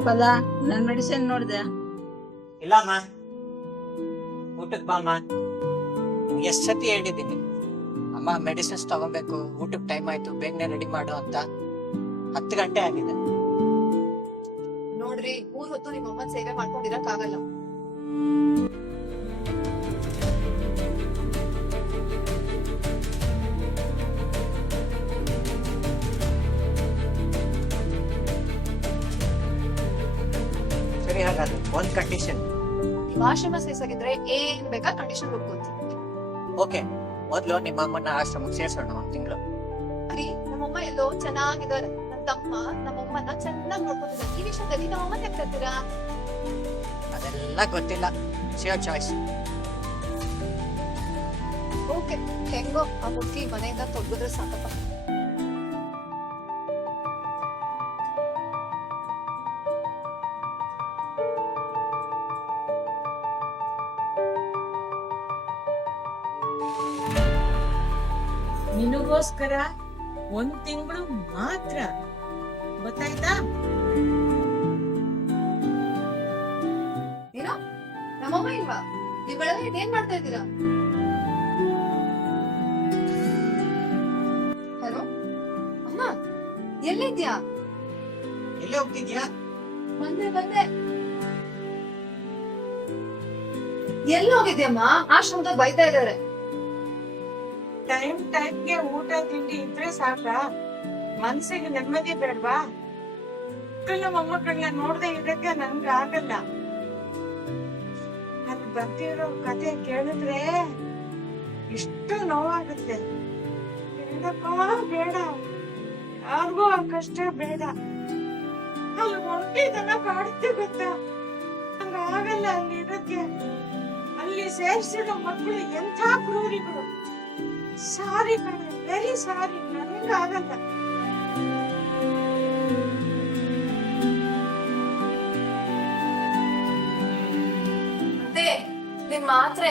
ಗೋಪಾಲ, ನನ್ ಮೆಡಿಸಿನ್ ನೋಡ್ದೆ? ಇಲ್ಲಮ್ಮ, ಊಟಕ್ ಬಾಮ್ಮ. ಎಷ್ಟ್ ಸತಿ ಹೇಳಿದ್ದೀನಿ ಅಮ್ಮ, ಮೆಡಿಸಿನ್ಸ್ ತಗೋಬೇಕು, ಊಟಕ್ ಟೈಮ್ ಆಯ್ತು, ಬೇಗನೆ ರೆಡಿ ಮಾಡು ಅಂತ. 10 ಗಂಟೆ ಆಗಿದೆ. ನೋಡ್ರಿ, 3 ಹೊತ್ತು ನಿಮ್ಮ ಅಮ್ಮನ್ ಸೇವೆ ಮಾಡ್ಕೊಂಡಿರಕ್ ಆಗಲ್ಲ. ಸರಿ, ಹಾಗಾದ್ರೆ ಒಂದ್ ಕಂಡೀಷನ್. ನೀವ್ ಆಶ್ರಮ ಸೇರ್ಸಾಗಿದ್ರೆ ಏನ್ ಬೇಕಾ ಕಂಡೀಷನ್ ಒಪ್ಕೊಂತೀನಿ. ಓಕೆ, ಮೊದ್ಲು ನಿಮ್ಮ ಅಮ್ಮನ ಆಶ್ರಮಕ್ಕೆ ಸೇರ್ಸೋಣ 1 ತಿಂಗಳು. ಅರಿ, ನಮ್ಮಮ್ಮ ಎಲ್ಲೋ ಚೆನ್ನಾಗಿದ್ದಾರೆ. ನನ್ ತಮ್ಮ ನಮ್ಮಮ್ಮನ ಚೆನ್ನಾಗಿ ನೋಡ್ಕೊತಿದ್ದಾರೆ. ಈ ವಿಷಯದಲ್ಲಿ ನಮ್ಮಮ್ಮ ತೆಗ್ತೀರಾ? ಅದೆಲ್ಲ ಗೊತ್ತಿಲ್ಲ, ಯುವರ್ ಚಾಯ್ಸ್. ಓಕೆ, ಹೆಂಗೋ ಆ ಮುದುಕಿ ಮನೆಯಿಂದ ತೊಗ್ಗಿದ್ರೆ ಸಾಕಪ್ಪ. ನಿನಗೋಸ್ಕರ 1 ತಿಂಗಳು ಮಾತ್ರ, ಗೊತ್ತಾಯ್ತಾ? ಏನೋ ನಮ್ಮಮ್ಮ ಇಲ್ವಾ? ನೀವೆಲ್ಲ ಇದೇನ್ ಮಾಡ್ತಾ ಇದ್ದೀರಾ? ಹಲೋ ಅಮ್ಮ, ಎಲ್ಲಿದ್ಯಾ? ಎಲ್ಲಿ ಹೋಗ್ತಿದ್ಯಾ? ಬಂದೆ. ಎಲ್ಲಿ ಹೋಗಿದ್ಯಮ್ಮ? ಆಶ್ರಮದಾಗ ಬೈತಾ ಇದ್ದಾರೆ. ಟೈಮ್ಗೆ ಊಟ ತಿಂಡಿ ಇದ್ರೆ ಸಾಕ? ಮನ್ಸಿಗೆ ನೆಮ್ಮದಿ ಬೇಡ್ವಾ? ಮಕ್ಕಳ ಮೊಮ್ಮಕ್ಕಳನ್ನ ನೋಡ್ದೆ ಇರಕ್ಕೆ ನನ್ಗ ಆಗಲ್ಲ. ಅಲ್ಲಿ ಬರ್ತಿರೋ ಕತೆ ಕೇಳಿದ್ರೆ ಇಷ್ಟು ನೋವಾಗುತ್ತೆ. ಬೇಡಪ್ಪ, ಬೇಡ, ಯಾರಿಗೂ ಆ ಕಷ್ಟ ಬೇಡ. ಅಲ್ಲಿ ಒಂಟಿದನ ಕಾಡುತ್ತೆ ಗೊತ್ತಾ? ಹಂಗಾಗಲ್ಲ ಅಲ್ಲಿ ಇರಕ್ಕೆ. ಅಲ್ಲಿ ಸೇರ್ಸಿರೋ ಮಕ್ಕಳು ಎಂಥ ಕ್ರೂರಿಗಳು. ಸಾರಿ ಕಣೆ, ವೆರಿ ಸಾರಿ, ನನಗಾಗಲ್ಲ. ಮತ್ತೆ ನಿಮ್ ಮಾತ್ರೆ